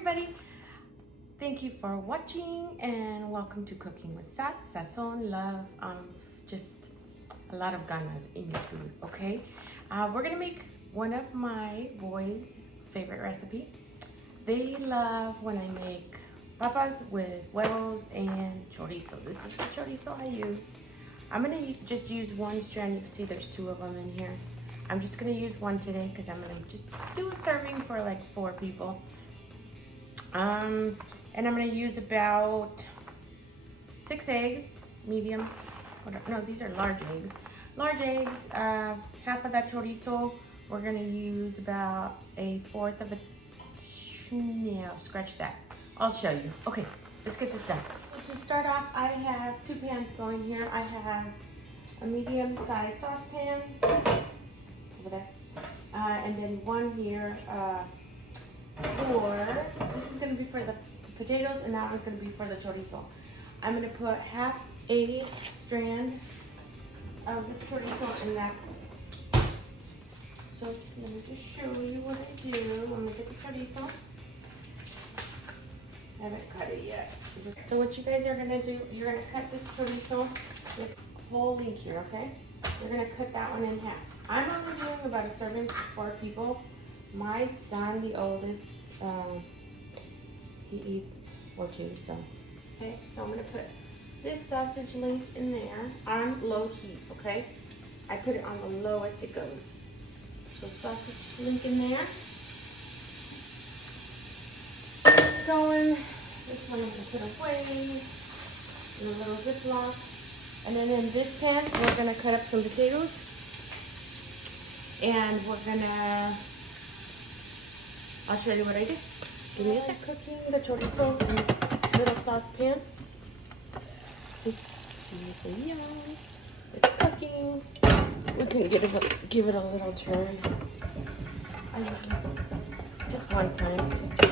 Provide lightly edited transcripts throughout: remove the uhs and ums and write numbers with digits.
everybody. Thank you for watching and welcome to Cooking with Sass, Sazon, love, just a lot of ganas in your food, okay? We're gonna make one of my boys' favorite recipe. They love when I make papas with huevos and chorizo. This is the chorizo I use. I'm gonna just use one strand. You can see there's two of them in here. I'm just gonna use one today because I'm gonna just do a serving for like 4 people. And I'm gonna use about 6 eggs, medium. No, these are large eggs. Large eggs, half of that chorizo. We're gonna use about 1/4 of a, no, scratch that. I'll show you. Okay, let's get this done. To start off, I have 2 pans going here. I have a medium-sized saucepan over there, and then one here this is going to be for the potatoes, and that one's going to be for the chorizo. I'm going to put half a strand of this chorizo in that. So let me just show you what I do. I'm going to get the chorizo. I haven't cut it yet. So what you guys are going to do, you're going to cut this chorizo with a whole link here, okay? You're going to cut that one in half. I'm only doing about a serving for 4 people. My son, the oldest, he eats 4 too, so. Okay, so I'm gonna put this sausage link in there on low heat, okay? I put it on the lowest it goes. So sausage link in there. Going, this one I'm gonna put away in a little Ziploc. And then in this pan, we're gonna cut up some potatoes. And we're gonna, I'll show you what I did. Give me a sec. Cooking the chorizo in this little saucepan. See, yeah, it's cooking. We can give it a little turn. I just one time, just to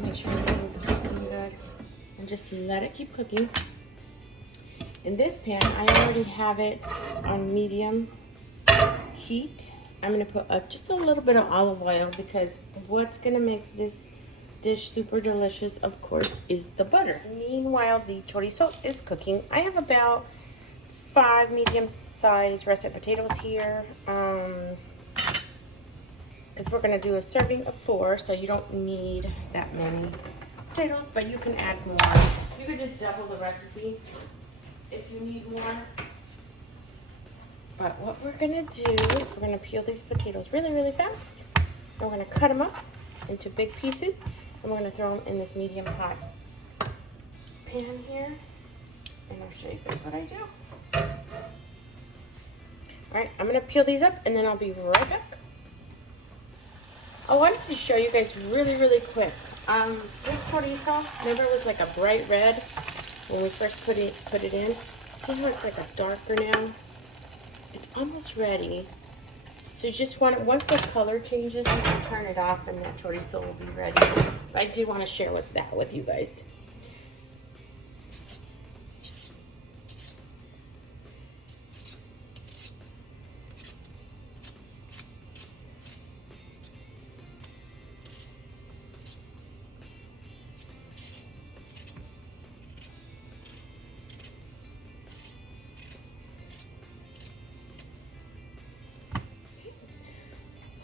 make sure everything's cooking good, and just let it keep cooking. In this pan, I already have it on medium heat. I'm going to put just a little bit of olive oil because what's going to make this dish super delicious, of course, is the butter. Meanwhile, the chorizo is cooking. I have about 5 medium-sized russet potatoes here because we're going to do a serving of 4, so you don't need that many potatoes, but you can add more. You could just double the recipe if you need more. But what we're gonna do is we're gonna peel these potatoes really, really fast. And we're gonna cut them up into big pieces, and we're gonna throw them in this medium hot pan here. And I'll show you guys what I do. All right, I'm gonna peel these up, and then I'll be right back. I wanted to show you guys really, really quick. This chorizo, remember it was like a bright red when we first put it in. See how it's like a darker now? It's almost ready. So you just want it, once the color changes, you can turn it off and the chorizo will be ready. But I did want to share that with you guys.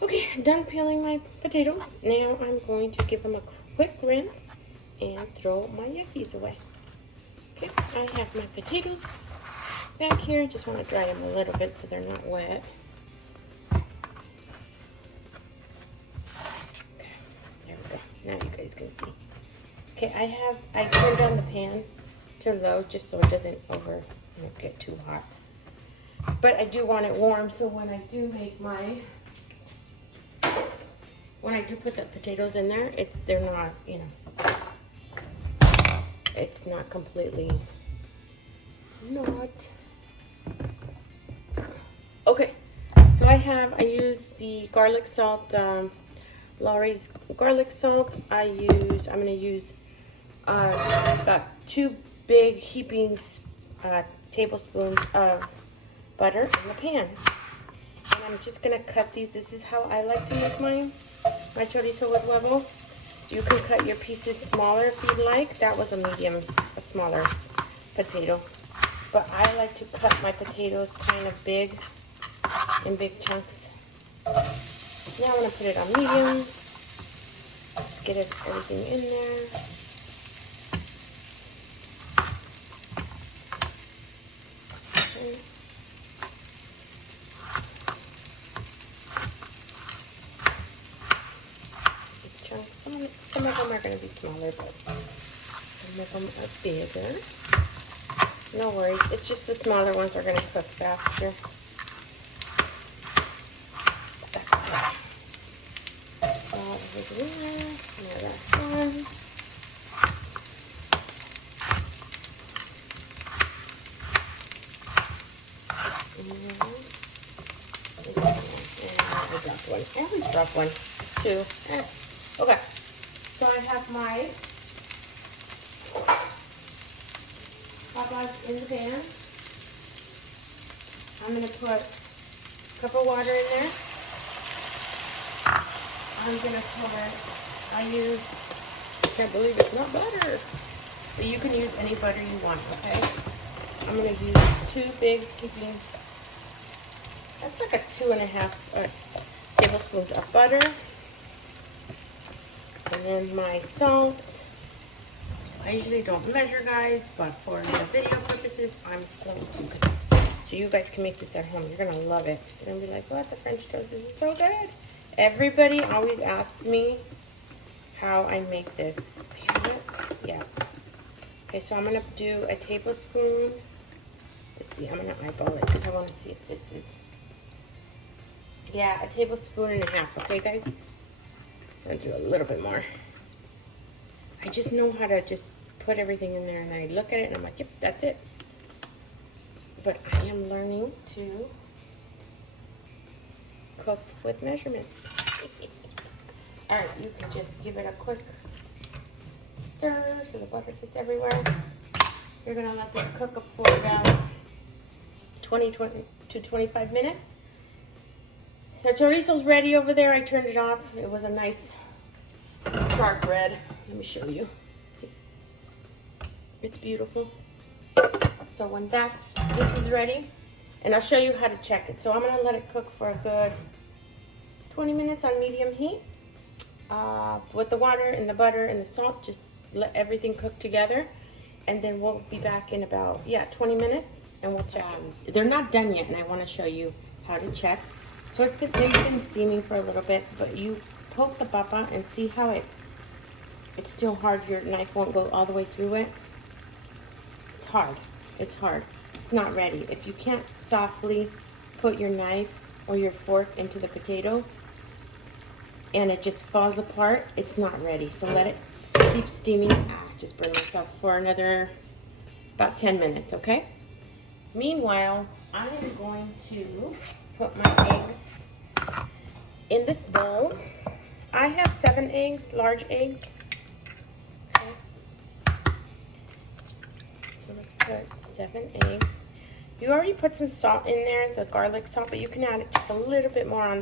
Okay, I'm done peeling my potatoes. Now I'm going to give them a quick rinse and throw my yuckies away. Okay, I have my potatoes back here. Just want to dry them a little bit so they're not wet. Okay, there we go. Now you guys can see. Okay, I turned down the pan to low just so it doesn't get too hot. But I do want it warm, so when I do make when I do put the potatoes in there, they're not, it's not completely not. Okay, so I use the garlic salt, Lawry's garlic salt. I'm gonna use about 2 big heaping tablespoons of butter in the pan. And I'm just gonna cut these. This is how I like to make my chorizo with huevo. You can cut your pieces smaller if you'd like. That was a medium, a smaller potato. But I like to cut my potatoes kind of big, in big chunks. Now I'm going to put it on medium. Let's get everything in there. Okay. Big chunks. Some of them are going to be smaller, but some of them are bigger. No worries. It's just the smaller ones are going to cook faster. That's okay. Salt over there. Now that's one. And I dropped one. I always drop one. Two. Okay. So I have my Popeyes in the pan. I'm going to put a cup of water in there. I'm going to I can't believe it's not butter. But you can use any butter you want, okay? I'm going to use 2 big heaping, that's like a 2.5 tablespoons of butter. And then my salt. I usually don't measure, guys, but for the video purposes, I'm going to. So you guys can make this at home. You're going to love it. You're going to be like, what? The French toast is so good. Everybody always asks me how I make this. Yeah. Okay, so I'm going to do a tablespoon. Let's see, I'm going to eyeball it because I want to see if this is. Yeah, a tablespoon and a half. Okay, guys? So I'm going to do a little bit more. I just know how to just put everything in there, and I look at it and I'm like, yep, that's it. But I am learning to cook with measurements. All right, you can just give it a quick stir so the butter gets everywhere. You're gonna let this cook up for about 20 to 25 minutes. The chorizo's ready over there. I turned it off. It was a nice dark red. Let me show you. See? It's beautiful. So when this is ready, and I'll show you how to check it. So I'm gonna let it cook for a good 20 minutes on medium heat. With the water and the butter and the salt, just let everything cook together. And then we'll be back in about, 20 minutes and we'll check it. They're not done yet, and I wanna show you how to check. So it's good, they've been steaming for a little bit, but you poke the papa and see how it's still hard. Your knife won't go all the way through it. It's hard. It's hard. It's not ready. If you can't softly put your knife or your fork into the potato and it just falls apart, it's not ready. So let it keep steaming. Just burned myself for another about 10 minutes, okay? Meanwhile, I am going to put my eggs in this bowl. I have 7 eggs, large eggs. Okay. So let's put 7 eggs. You already put some salt in there, the garlic salt, but you can add it just a little bit more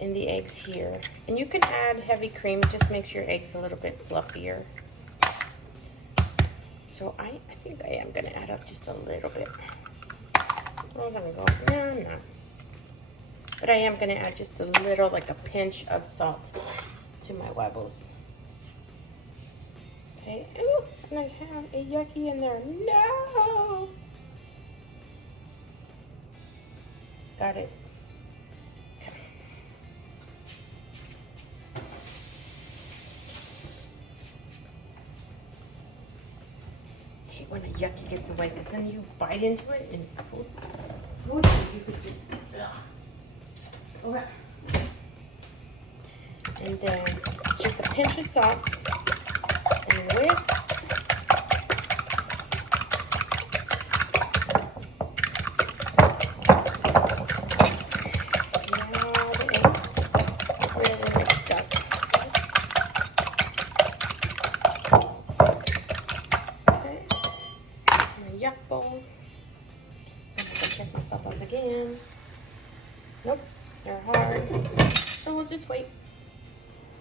in the eggs here. And you can add heavy cream, it just makes your eggs a little bit fluffier. So I think I am gonna add up just a little bit. Where was I gonna go? No, I'm not. But I am gonna add just a little, like a pinch of salt to my webbles. Okay, ooh, and I have a yucky in there. No! Got it. Okay. I hate when a yucky gets away, because then you bite into it and food you could just, ugh. Okay. And then just a pinch of salt and whisk. Now the eggs are really mixed up. Okay. My yuck bowl. I'm gonna check my papas again. Nope. They're hard, so we'll just wait.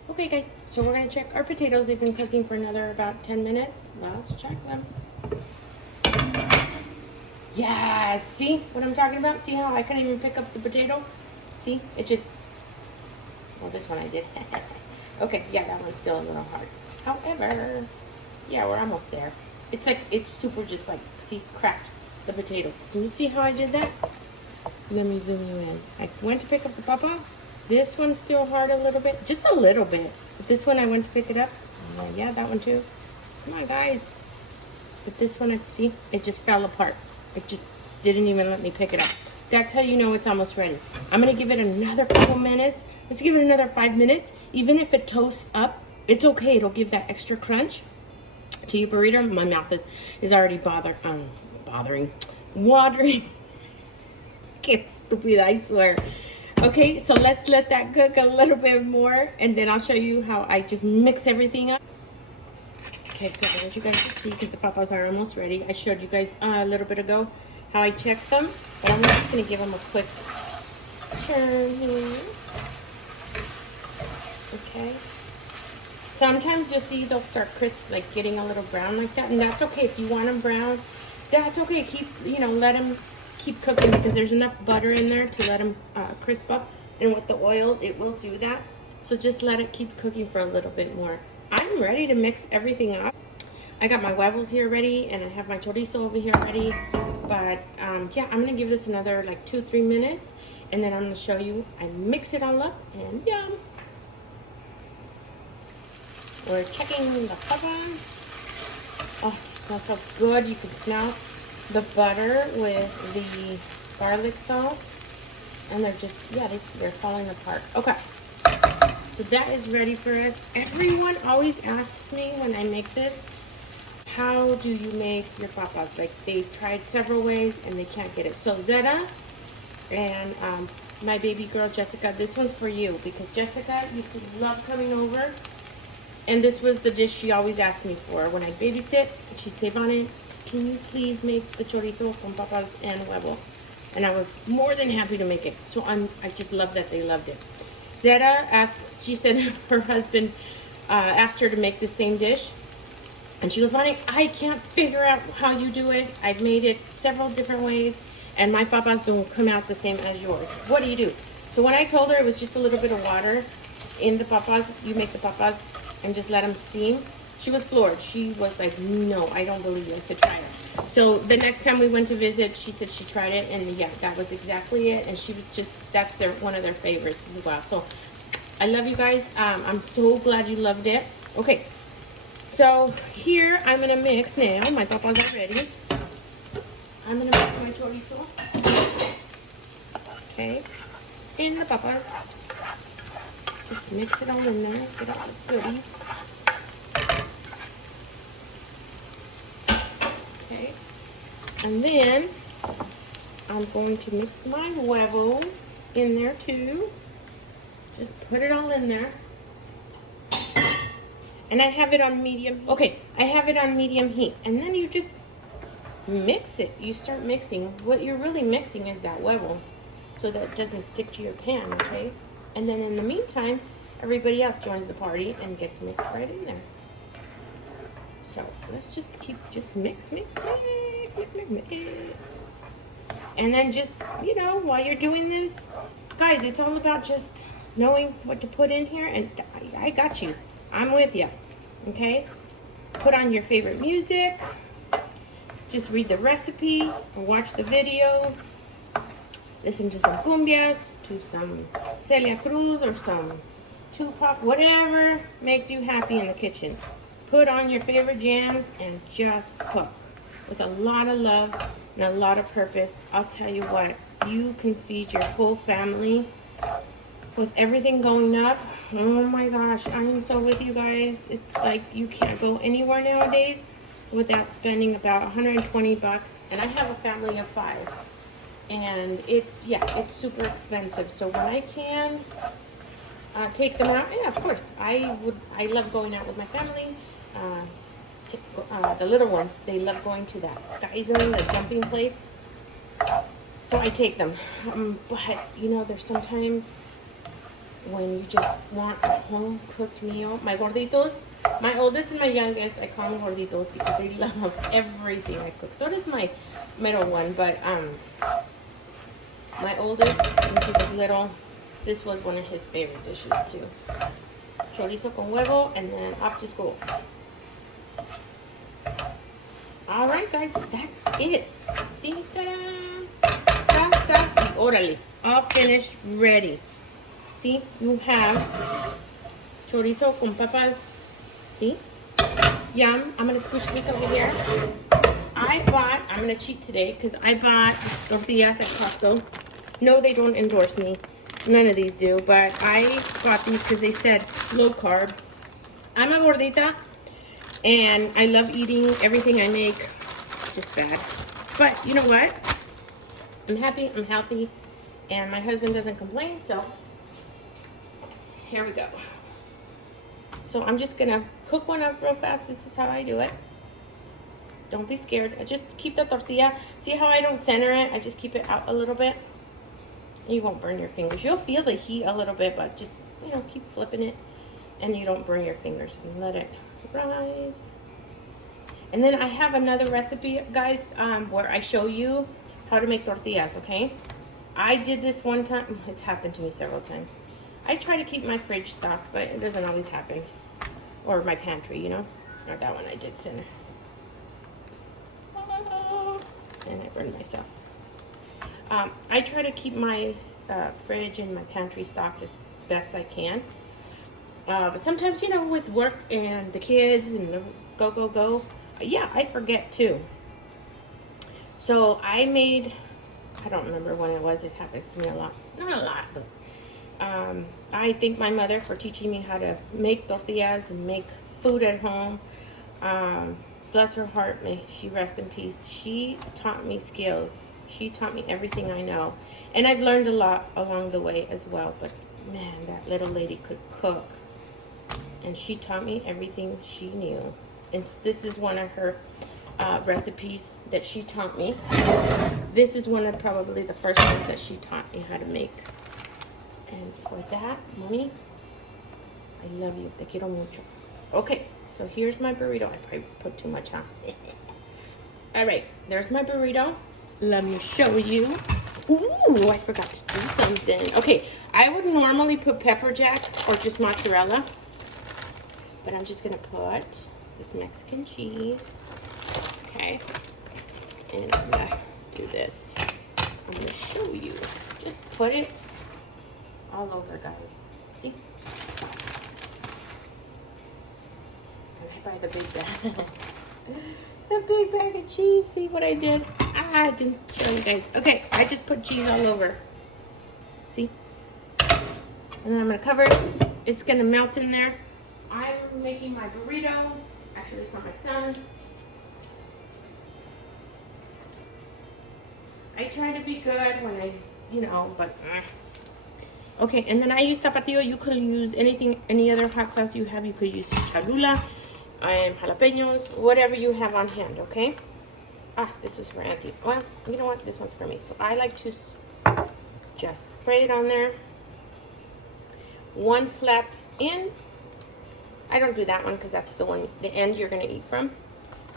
Okay, guys, so we're gonna check our potatoes. They've been cooking for another about 10 minutes. Let's check them. Yeah, see what I'm talking about? See how I couldn't even pick up the potato? See, it just, well, this one I did. Okay, yeah, that one's still a little hard. However, yeah, we're almost there. It's like, it's super just like, see, cracked the potato. Can you see how I did that? Let me zoom you in. I went to pick up the papa. This one's still hard a little bit, just a little bit. But this one I went to pick it up. Yeah, that one too. Come on, guys. But this one, I see, it just fell apart. It just didn't even let me pick it up. That's how you know it's almost ready. I'm gonna give it another couple minutes. Let's give it another 5 minutes. Even if it toasts up, it's okay. It'll give that extra crunch to your burrito. My mouth is already watering. Get stupid, I swear. Okay, so let's let that cook a little bit more, and then I'll show you how I just mix everything up. Okay, so I want you guys to see, because the papas are almost ready. I showed you guys a little bit ago how I checked them, but I'm just going to give them a quick turn here. Okay. Sometimes you'll see they'll start crisp, like getting a little brown like that, and that's okay. If you want them brown, that's okay. Keep, let them keep cooking, because there's enough butter in there to let them crisp up, and with the oil, it will do that. So just let it keep cooking for a little bit more. I'm ready to mix everything up. I got my huevos here ready, and I have my chorizo over here ready. But yeah, I'm gonna give this another like 2-3 minutes, and then I'm gonna show you I mix it all up, and yum. We're checking the papas. Oh, it smells so good. You can smell the butter with the garlic salt, and they're just, yeah, they're falling apart. Okay. So that is ready for us. Everyone always asks me when I make this, how do you make your papas? Like, they've tried several ways and they can't get it. So Zeta and my baby girl Jessica, this one's for you, because Jessica used to love coming over, and this was the dish she always asked me for. When I babysit, she'd say, Bonnie, can you please make the chorizo con papas and huevo? And I was more than happy to make it. So I just love that they loved it. Zeta asked, she said her husband asked her to make the same dish. And she goes, Bonnie, I can't figure out how you do it. I've made it several different ways, and my papas don't come out the same as yours. What do you do? So when I told her it was just a little bit of water in the papas, you make the papas and just let them steam, she was floored. She was like, no, I don't believe you. I said, try it. So the next time we went to visit, she said she tried it, and yeah, that was exactly it. And she was just, that's one of their favorites as well. So I love you guys. I'm so glad you loved it. Okay, so here I'm gonna mix now. My papas are ready. I'm gonna mix my chorizo. Okay, in the papas. Just mix it all in there. Get all the goodies. Okay, and then I'm going to mix my huevo in there too. Just put it all in there. And I have it on medium. Okay, I have it on medium heat. And then you just mix it. You start mixing. What you're really mixing is that huevo, so that it doesn't stick to your pan, okay? And then in the meantime, everybody else joins the party and gets mixed right in there. So let's just mix, mix, mix, mix, mix, mix. And then just, while you're doing this, guys, it's all about just knowing what to put in here. And I got you. I'm with you. Okay? Put on your favorite music. Just read the recipe or watch the video. Listen to some cumbias, to some Celia Cruz or some Tupac, whatever makes you happy in the kitchen. Put on your favorite jams and just cook with a lot of love and a lot of purpose. I'll tell you what, you can feed your whole family with everything going up. Oh my gosh, I'm so with you guys. It's like you can't go anywhere nowadays without spending about 120 bucks. And I have a family of 5. And it's super expensive. So when I can take them out, yeah, of course. I love going out with my family. The little ones, they love going to that Sky Zone, the jumping place. So I take them. But, there's sometimes when you just want a home cooked meal. My gorditos, my oldest and my youngest, I call them gorditos because they love everything I cook. So does my middle one, but my oldest, since he was little, this was one of his favorite dishes too. Chorizo con huevo, and then up just go. All right, guys, that's it. See, ta-da! Sas, orale, all finished, ready. See, you have chorizo con papas. See, yum. I'm gonna squish this over here. I'm gonna cheat today because I bought tortillas at Costco. No, they don't endorse me. None of these do, but I bought these because they said low carb. I'm a gordita, and I love eating everything I make. It's just bad. But you know what? I'm happy, I'm healthy, and my husband doesn't complain, so here we go. So I'm just gonna cook one up real fast. This is how I do it. Don't be scared. I just keep the tortilla. See how I don't center it? I just keep it out a little bit. You won't burn your fingers. You'll feel the heat a little bit, but just, you know, keep flipping it and you don't burn your fingers. And let it rise. And then I have another recipe, guys, where I show you how to make tortillas, okay? I did this one time. It's happened to me several times. I try to keep my fridge stocked, but it doesn't always happen. Or my pantry, you know? Or that one I did center. And I burned myself. I try to keep my fridge and my pantry stocked as best I can. But sometimes, you know, with work and the kids and the go, yeah, I forget too. So I made, I don't remember when it was. It happens to me a lot. Not a lot, but I thank my mother for teaching me how to make tortillas and make food at home. Bless her heart, may she rest in peace. She taught me skills. She taught me everything I know. And I've learned a lot along the way as well. But man, that little lady could cook. And she taught me everything she knew. And this is one of her recipes that she taught me. This is one of probably the first ones that she taught me how to make. And for that, Mommy, I love you. Te quiero mucho. Okay, so here's my burrito. I probably put too much on. All right, there's my burrito. Let me show you. Ooh, I forgot to do something. Okay, I would normally put pepper jack or just mozzarella. But I'm just going to put this Mexican cheese. Okay. And I'm going to do this. I'm going to show you. Just put it all over, guys. See? And I buy the big bag. The big bag of cheese. See what I did? I didn't show you guys. Okay, I just put cheese all over. See? And then I'm going to cover it. It's going to melt in there. I'm making my burrito, actually for my son. I try to be good when I, you know, but okay, and then I use tapatio. You could use anything, any other hot sauce you have. You could use cholula, jalapenos, whatever you have on hand, okay? Ah, this is for Auntie. Well, you know what? This one's for me. So I like to just spray it on there. One flap in. I don't do that one because that's the one, the end you're going to eat from.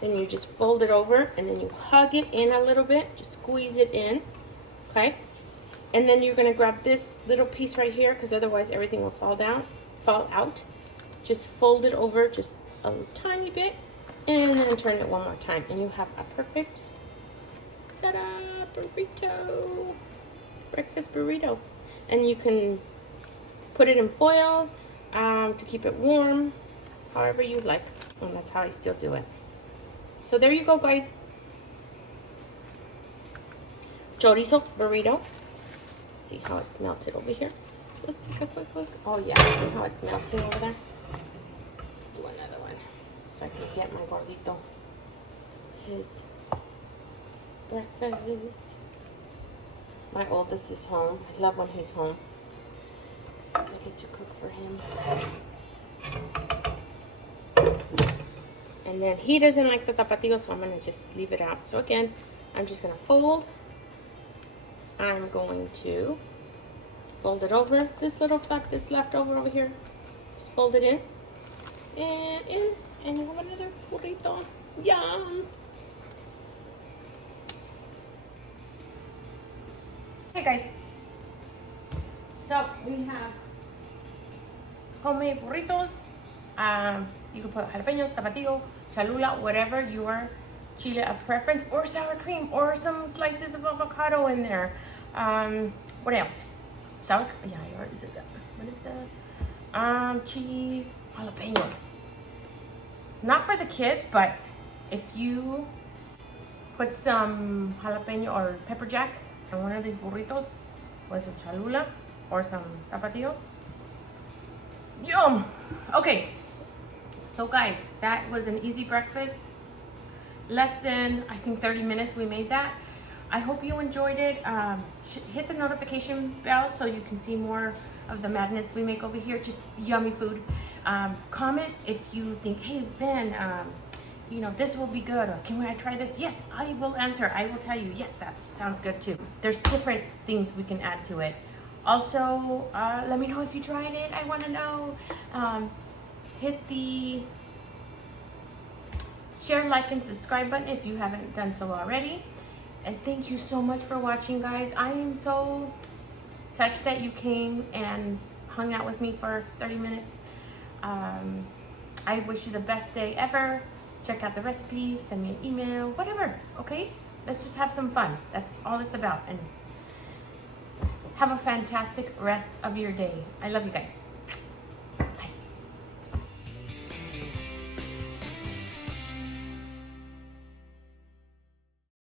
Then you just fold it over and then you hug it in a little bit. Just squeeze it in, okay? And then you're going to grab this little piece right here because otherwise everything will fall out. Just fold it over just a tiny bit and then turn it one more time. And you have a perfect, ta-da, burrito. Breakfast burrito. And you can put it in foil to keep it warm, however you like. And that's how I still do it. So there you go, guys. Chorizo burrito. See how it's melted over here. Let's take a quick look. Oh yeah, see how it's melting over there. Let's do another one so I can get my gordito his breakfast. My oldest is home. I love when he's home. I get to cook for him. And then he doesn't like the tapatio, so I'm going to just leave it out. So again, I'm just going to fold. I'm going to Fold it over. This little flap that's left over here, just fold it in. And you have another burrito. Yum! Hey guys. So we have homemade burritos. You can put jalapenos, tapatio, cholula, whatever your chile of preference, or sour cream, or some slices of avocado in there. What else? Sour, yeah, I already said that. What is that? Cheese, jalapeno. Not for the kids, but if you put some jalapeno or pepper jack on one of these burritos with some cholula or some tapatio. Yum! Okay, so guys, that was an easy breakfast. Less than, I think, 30 minutes we made that. I hope you enjoyed it. Hit the notification bell so you can see more of the madness we make over here. Just yummy food. Comment if you think, hey Ben, you know, this will be good, or can I try this? Yes, I will answer. I will tell you, yes, that sounds good too. There's different things we can add to it. Also, let me know if you tried it. I want to know. Hit the share, like, and subscribe button if you haven't done so already. And thank you so much for watching, guys. I am so touched that you came and hung out with me for 30 minutes. I wish you the best day ever. Check out the recipe, send me an email, whatever, okay? Let's just have some fun. That's all it's about. And have a fantastic rest of your day. I love you guys.